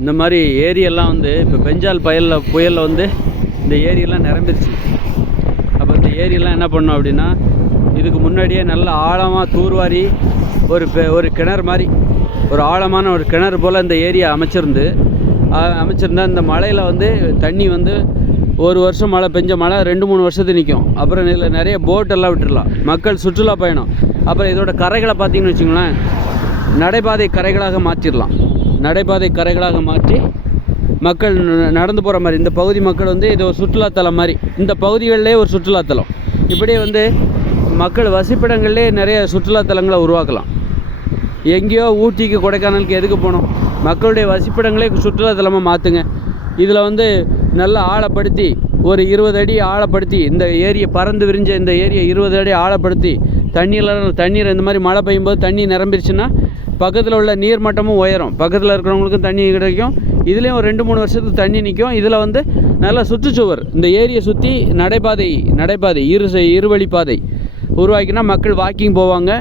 இந்த மாதிரி ஏரியெல்லாம் வந்து இப்போ பெஞ்சால் புயலில் வந்து இந்த ஏரியெல்லாம் நிரம்பிருச்சு. அப்போ இந்த ஏரியெல்லாம் என்ன பண்ணோம் அப்படின்னா, இதுக்கு முன்னாடியே நல்ல ஆழமாக தூர்வாரி ஒரு கிணறு மாதிரி ஒரு ஆழமான ஒரு கிணறு போல் இந்த ஏரியா அமைச்சிருந்தா இந்த மழையில் வந்து தண்ணி வந்து ஒரு வருஷம் மழை பெஞ்ச மழை 2-3 வருஷத்துக்கு நிற்கும். அப்புறம் இதில் நிறைய போட்டெல்லாம் விட்டுடலாம், மக்கள் சுற்றுலா பயணம். அப்புறம் இதோட கரைகளை பார்த்திங்கன்னு வச்சுங்களேன், நடைபாதை கரைகளாக மாற்றிடலாம். நடைபாதை கரைகளாக மாற்றி மக்கள் நடந்து போகிற மாதிரி இந்த பகுதி மக்கள் வந்து இது ஒரு சுற்றுலாத்தலம் மாதிரி, இந்த பகுதிகளிலே ஒரு சுற்றுலாத்தலம். இப்படியே வந்து மக்கள் வசிப்பிடங்கள்லே நிறைய சுற்றுலாத்தலங்களை உருவாக்கலாம். எங்கேயோ ஊட்டிக்கு கொடைக்கானலுக்கு எதுக்கு போகணும், மக்களுடைய வசிப்பிடங்களே சுற்றுலாத்தலமாக மாற்றுங்க. இதில் வந்து நல்லா ஆழப்படுத்தி ஒரு 20 அடி ஆழப்படுத்தி இந்த ஏரியை பறந்து விரிஞ்ச இந்த ஏரியை 20 அடி ஆழப்படுத்தி தண்ணீர் இந்த மாதிரி மழை பெய்யும்போது தண்ணி நிரம்பிடுச்சுன்னா பக்கத்தில் உள்ள நீர் மட்டமும் உயரும், பக்கத்தில் இருக்கிறவங்களுக்கும் தண்ணி கிடைக்கும். இதுலேயும் ஒரு 2-3 வருஷத்துக்கு தண்ணி நிற்கும். இதில் வந்து நல்ல சுற்றுச்சுவர் இந்த ஏரியை சுற்றி நடைபாதை இருவழிப்பாதை உருவாக்கினா மக்கள் வாக்கிங் போவாங்க.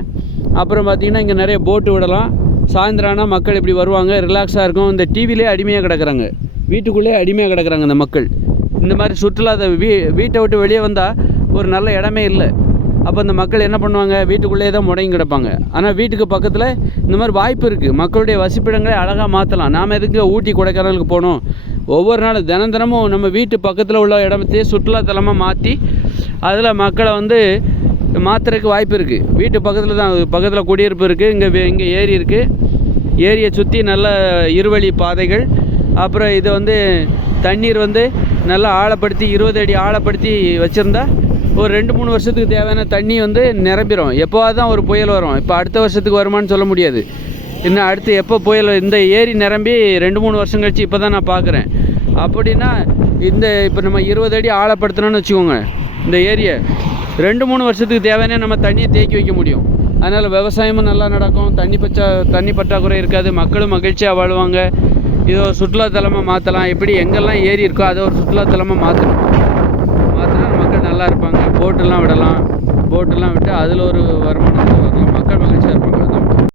அப்புறம் பார்த்திங்கன்னா இங்கே நிறைய போட்டு விடலாம். சாயந்தரம் ஆனால் மக்கள் இப்படி வருவாங்க, ரிலாக்ஸாக இருக்கும். இந்த டிவிலே அடிமையாக கிடக்கிறாங்க, வீட்டுக்குள்ளே அடிமையாக கிடக்கிறாங்க இந்த மக்கள். இந்த மாதிரி சுற்றுலா வீட்டை விட்டு வெளியே வந்தால் ஒரு நல்ல இடமே இல்லை. அப்போ இந்த மக்கள் என்ன பண்ணுவாங்க, வீட்டுக்குள்ளே தான் முடங்கி கிடப்பாங்க. ஆனால் வீட்டுக்கு பக்கத்தில் இந்த மாதிரி வாய்ப்பு இருக்குது, மக்களுடைய வசிப்பிடங்களை அழகாக மாற்றலாம். நாம் எதுக்கு ஊட்டி கொடைக்கானலுக்கு போகணும்? ஒவ்வொரு நாளும் தினமும் நம்ம வீட்டு பக்கத்தில் உள்ள இடத்தையே சுற்றுலாத்தலமாக மாற்றி அதில் மக்களை வந்து மாற்றுறதுக்கு வாய்ப்பு இருக்குது. வீட்டு பக்கத்தில் குடியிருப்பு இருக்குது, இங்கே ஏரி இருக்குது. ஏரியை சுற்றி நல்ல இருவழி பாதைகள். அப்புறம் இது வந்து தண்ணீர் வந்து நல்லா ஆழப்படுத்தி 20 அடி ஆழப்படுத்தி வச்சுருந்தா ஒரு 2-3 வருஷத்துக்கு தேவையான தண்ணி வந்து நிரம்பிடும். எப்போவாது தான் ஒரு புயல் வரும். இப்போ அடுத்த வருஷத்துக்கு வருமானு சொல்ல முடியாது. இன்னும் அடுத்து எப்போ புயல், இந்த ஏரி நிரம்பி 2-3 வருஷம் கழிச்சு இப்போ தான் நான் பார்க்குறேன். அப்படின்னா இப்போ நம்ம 20 அடி ஆழப்படுத்தணும்னு வச்சுக்கோங்க, இந்த ஏரியை 2-3 வருஷத்துக்கு தேவையான நம்ம தண்ணியை தேக்கி வைக்க முடியும். அதனால் விவசாயமும் நல்லா நடக்கும், தண்ணி பற்றாக்குறை இருக்காது, மக்களும் மகிழ்ச்சியாக வாழ்வாங்க. இது ஒரு சுற்றுலாத்தலமாக மாற்றலாம். எப்படி எங்கெல்லாம் ஏரி இருக்கோ அதை ஒரு சுற்றுலாத்தலமாக மாற்றினா மக்கள் நல்லா இருப்பாங்க. போட்டெல்லாம் விட்டு அதில் ஒரு வருமானம் வரலாம், மக்கள் மகிழ்ச்சியாக இருப்பாங்க.